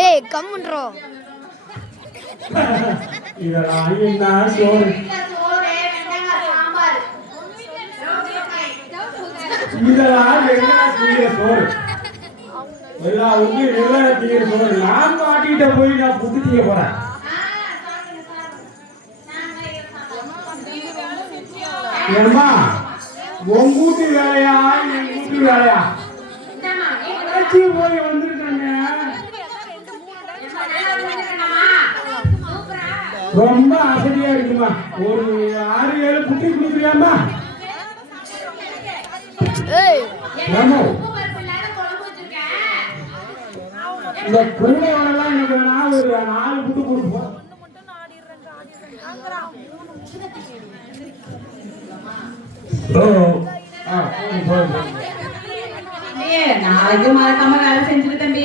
ஏய் கம்முன்றோ இதெல்லாம் என்ன சோறு இதெல்லாம் என்ன தீர சோறு எல்லாம் வந்து எல்லாம் தீர சோறு நான் மாட்டிட்ட போய் நான் புட்டு தீய போறேன் ஏம்மா உன் கூட்டு வேலையா என் கூட்டு வேலையா போய் வந்துருக்காங்க ரொம்ப அசதியா இருக்குமா ஒரு 6-7 குட்டி கொடுக்குறியாமா இந்த குழந்தைகளெல்லாம் எனக்கு வேணா ஒரு 4 குட்டி கொடுப்போம் நாளைக்கு மறக்காம வேலை செஞ்சுட்டு தம்பி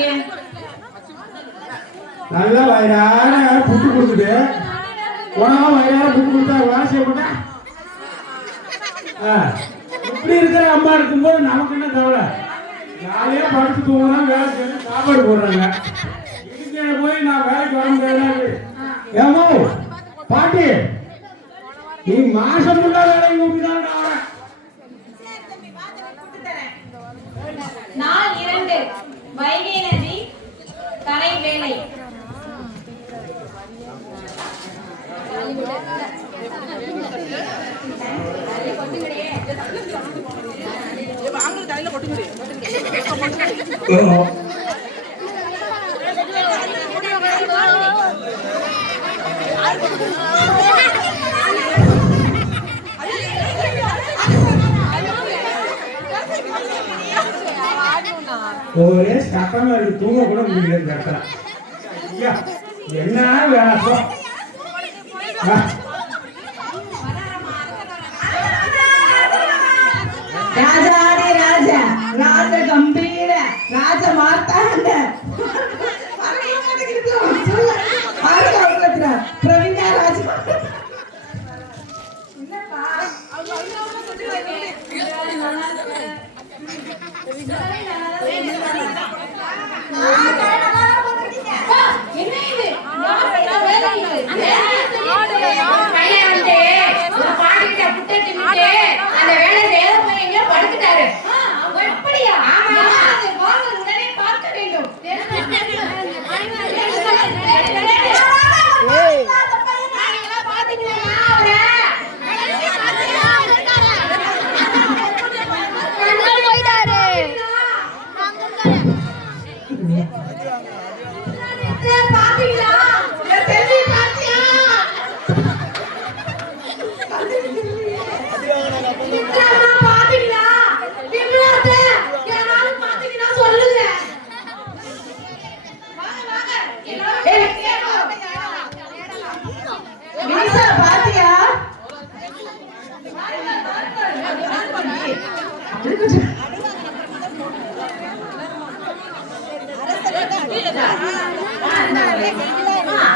நல்லா வயிறார புட்டு கொடுத்துட்டு உனவா வயிறார புட்டு கொடுத்தா வேலை செய்ய மாட்டா இப்படி இருக்கிற அம்மா இருக்கும்போது நமக்கு என்ன கவலை ஜாலியா படுத்து தூங்குறோம் வேலை செய்யணும் சாப்பாடு போடுறாங்க இதுக்கு போய் நான் வேலைக்கு வர முடியாது ஏமோ பாட்டி நீ மாசம் ஃபுல்லா வேலைக்கு நோக்கிதான் நாள் 2 வைகை நதி கரை வேலை ஒரே சத்தமா இருக்கு தூங்க கூட முடியல என்ன வேலை ராஜாடி ராஜா ராஜ கம்பீர ராஜ மார்த்தாண்ட பிரவீனா ராஜ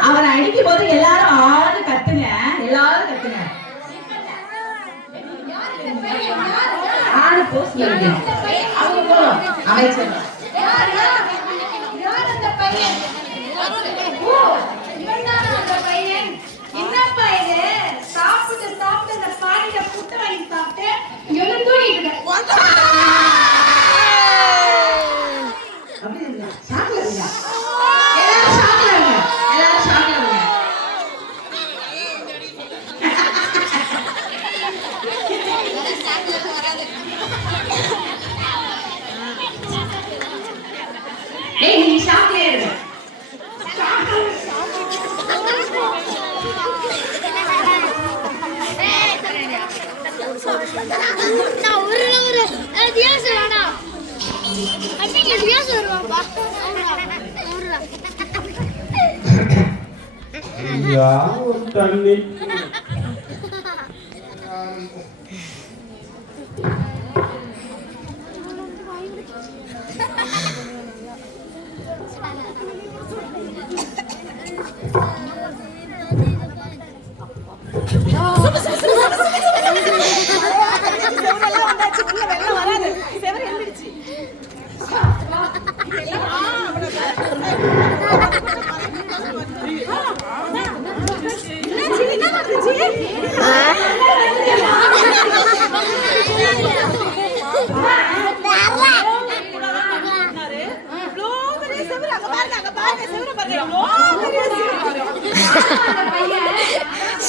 அவரை அடிக்கும் போது எல்லாரும் ஆடு கத்துங்க எல்லாரும் கத்துங்க ஆடு போஸ் அமைச்சர் என்னப்பா இது சாப்பிட்டு சாப்பிட்டு அந்த பாடியில புட்டு வாங்கி சாப்பிட்டு எழுந்து தண்ணி வராது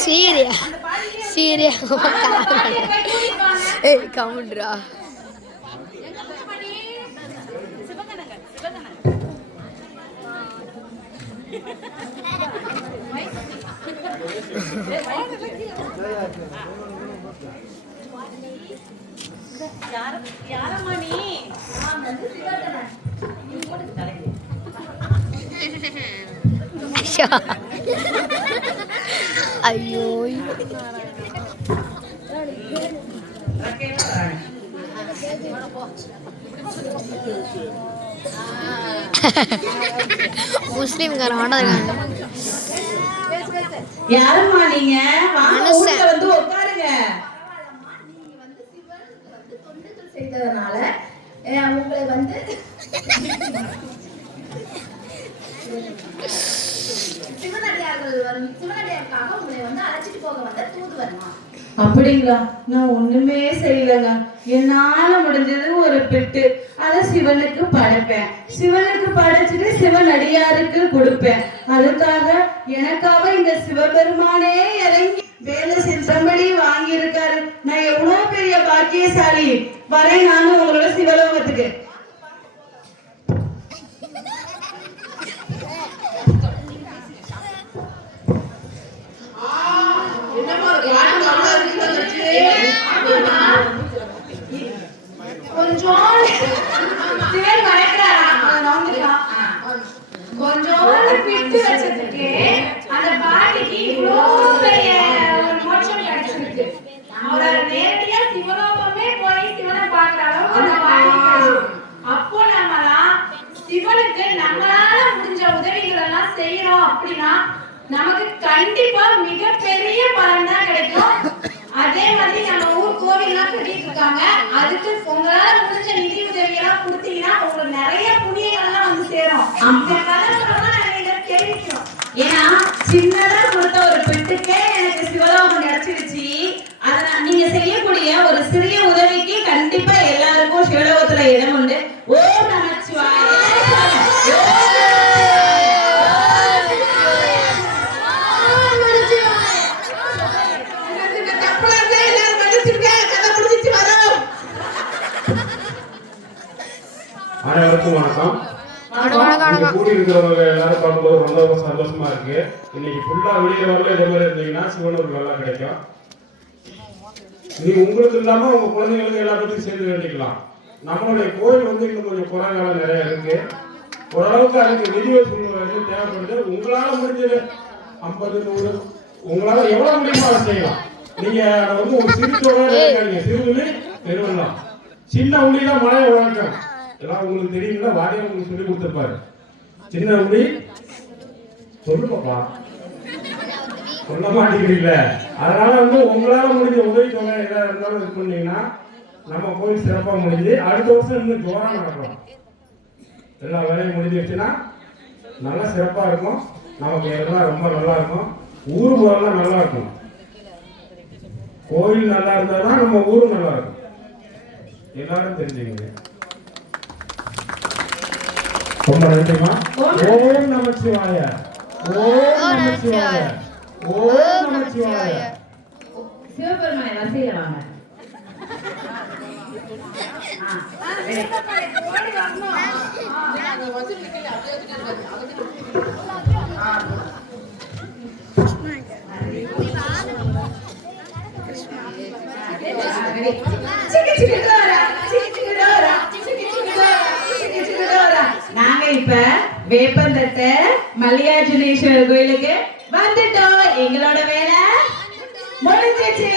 சீரியா சீரியா ஏய் கம்முன்றா யாரம்மா நீ? ஐயோ முஸ்லீம்காரன் இருக்காங்க. யாரம்மா நீங்க? வாங்க மனுஷன். உள்ள வந்து உட்காருங்க. நீங்க வந்து சிவனுக்கு தொண்டுகள் செய்ததனால உங்களை வந்து சிவனடியாருக்காக உங்களை வந்து அழைச்சிட்டு போக வந்த தூதுவர்மா. அப்படிங்களா? நான் ஒண்ணுமே செய்யலங்க. என்னால முடிஞ்சது ஒரு பெட்டு, அத சிவனுக்கு படைப்பேன். சிவனுக்கு படைச்சிட்டு சிவனடியாருக்கு கொடுப்பேன். அதுக்காக எனக்காக இந்த சிவபெருமானே இறங்கி வேலை செஞ்சபடி வாங்கி இருக்காரு. நான் எவ்வளவு பெரிய பாக்கியசாலி. வரேன் நானும் உங்களோட சிவலோகத்துக்கு. கொஞ்சோண்டு பிட்டு வச்சதுக்கு அந்த பாட்டிக்கு இவ்வளவு பெரிய ஒரு மோட்சம் கிடைச்சிருக்கு. அவரோட நேரடியா சிவலோகமே போய் சிவனை பார்க்கிற அளவுக்கு அந்த பாட்டிக்கு கிடைச்சிருக்கு. அப்போ நம்மலாம் சிவனுக்கு நம்மளால முடிஞ்ச உதவிகள் எல்லாம் செய்யறோம் அப்படின்னா நமக்கு கண்டிப்பா மிகப்பெரிய பலன் தான் கிடைக்கும். அதே மாதிரி நம்ம ஊர் கோவில்லாம் கட்டிட்டு இருக்காங்க. அதுக்கு உங்களால முடிஞ்ச நிதி உதவியெல்லாம் கொடுத்தீங்கன்னா உங்களுக்கு நிறைய புண்ணியங்கள் எல்லாம் வந்து சேரும். இந்த கலந்துதான் நாங்க இதை தெரிவிக்கிறோம். ஏன்னா சின்னதா கொடுத்த ஒரு பெட்டுக்கே எனக்கு சிவலோகம் கிடைச்சிருச்சு. அதனால நீங்க செய்யக்கூடிய ஒரு சிறிய உதவிக்கு கண்டிப்பா எல்லாருக்கும் சிவலோகத்துல இடம் உண்டு. ஓம் நமச்சிவாய. அனைவருக்கும் வணக்கம். இங்க கூடி இருக்கிறவங்க எல்லாரும் பார்க்கும்போது ரொம்ப சந்தோஷமா இருக்கு. இன்னைக்கு ஃபுல்லா வெளியே வரல இதே மாதிரி இருந்தீங்கன்னா சிவனூர் நல்லா கிடைக்கும். நீ உங்களுக்கு இல்லாம உங்க குழந்தைங்களுக்கு எல்லாத்துக்கும் சேர்ந்து வேண்டிக்கலாம். நம்மளுடைய கோயில் வந்து இன்னும் கொஞ்சம் குறைகாலம் நிறைய இருக்கு. ஓரளவுக்கு அதுக்கு நிதி வசூல் வந்து தேவைப்படுது. உங்களால முடிஞ்சது 50, 100 உங்களால எவ்வளவு முடியுமோ அதை செய்யலாம். நீங்க அதை வந்து ஒரு சிறு தொகை சிறுதுளி பெருவெல்லாம் சின்ன உள்ளிதான் மழையை வழக்கம். எல்லாம் உங்களுக்கு தெரியுங்களா? வாரியம் உங்களுக்கு சொல்லி கொடுத்துருப்பாரு. சின்ன உண்டி சொல்லுப்பா, சொல்ல மாட்டேங்கிறீங்கள. அதனால வந்து உங்களால முடிஞ்ச உதவி தொகை ஏதாவது இருந்தாலும் இது பண்ணீங்கன்னா நம்ம கோயில் சிறப்பாக முடிஞ்சு அடுத்த வருஷம் இன்னும் ஜோரா நடக்கும். எல்லா வேலையும் முடிஞ்சிருச்சுன்னா நல்லா சிறப்பா இருக்கும். நமக்கு எல்லாம் ரொம்ப நல்லா இருக்கும். ஊரு போரெல்லாம் நல்லா இருக்கும். கோயில் நல்லா இருந்தா தான் நம்ம ஊரும் நல்லா இருக்கும். எல்லாரும் தெரிஞ்சுக்கங்க. ரொம்ப நன்றிமா. ஓம் நமச்சிவாய. ஓம் நமச்சிவாய. ஓம் நமச்சிவாய. சிவபெருமானை வரிசையில வாங்க. நாங்க இப்ப வேப்பந்தட்ட மல்லிகார்ஜுனேஸ்வரர் கோயிலுக்கு வந்துட்டோம். எங்களோட வேலை முடிஞ்சிச்சு.